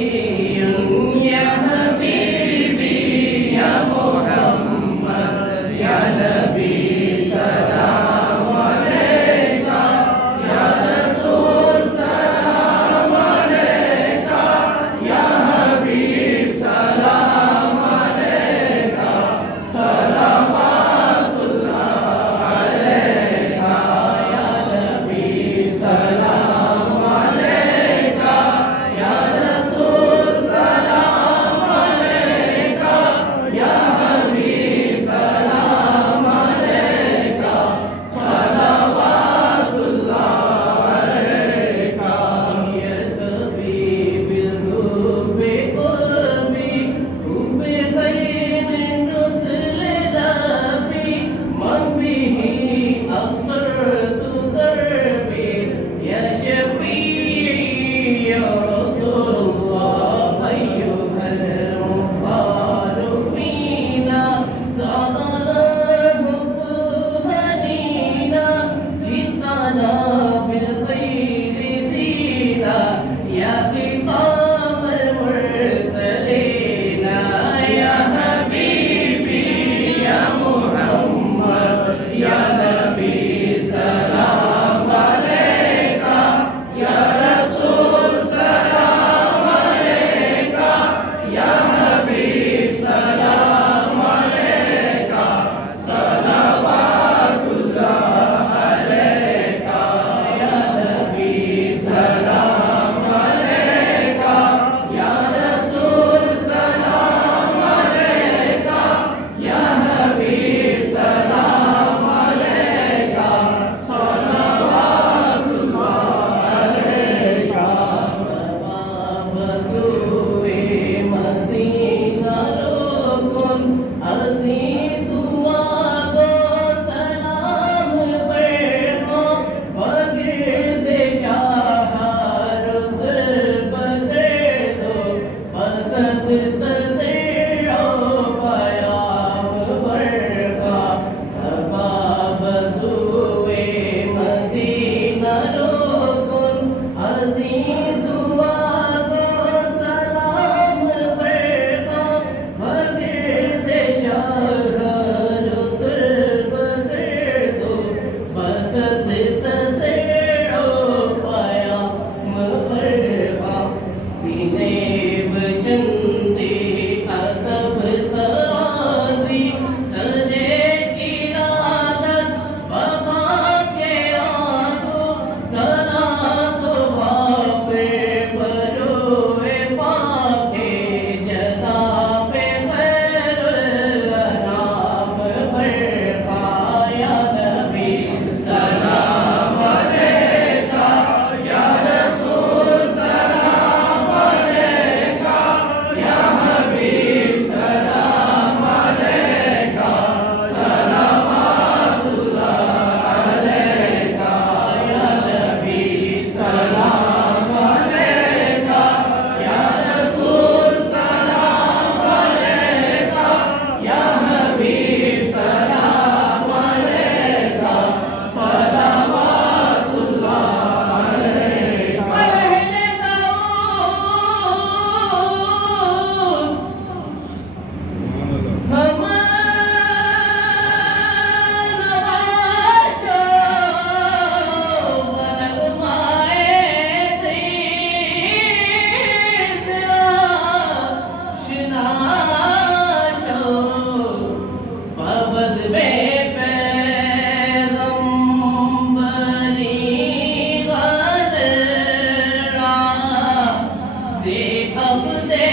या हबीबी या मोहम्मद या नबी सलाम अलैका या रसूल सलाम अलैका या हबीब सलाम अलैका सलावतुल्लाह अलैका या नबी सलाम अलैका या रसूल सलाम अलैका या हबीब सलाम अलैका सलावतुल्लाह अलैका या तबीबिल रूबे क़ुर्बी रूबे खैर रुsul नबी मन बिही अफ़रतु दरबी या शफ़ीई या रसूलल्लाह अय्युहल मुफ़ारुक़ीना ज़ादना मुक़्तदीना जितना बिल खैरि दीना या ख़ितामल मुरसलीना या हबीबी या मुहम्मद या नबी सलाम अलैका या रसूल सलाम अलैका या हबीब सलाम अलैका सलावतुल्लाह अलैका या नबी सलाम अलैका या रसूल सलाम अलैका या हबीब सलाम अलैका सलावतुल्लाह अलैका सबाब सुए मदीना रुकुन अर्ज़ी दुआ गो सलाम पढ़ो बगिर्द शाह रुsul बदर दो बसत तज़िरो पयाम बरखा सबाब सुए मदीना रुकुन अर्ज़ी दुआ गो सलाम पढ़ो बगिर्द शाह रुsul बदर दो बसत तज़िरो पयाम बरखा बिनेब चंदे अदब तराज़ी सरे इरादत वफ़ा के आगो सलात वाफ़िर बरोए पाके जनाबे खैरुल अनाम बरखा या नबी सलाम अलैका या रसूल सलाम अलैका या हबीब सलाम अलैका सलावतुल्लाह अलैका या नबी सलाम अलैका या रसूल सलाम अलैका या हबीब सलाम अलैका सलावतुल्लाह अलैका पहले दाऊद से अब दे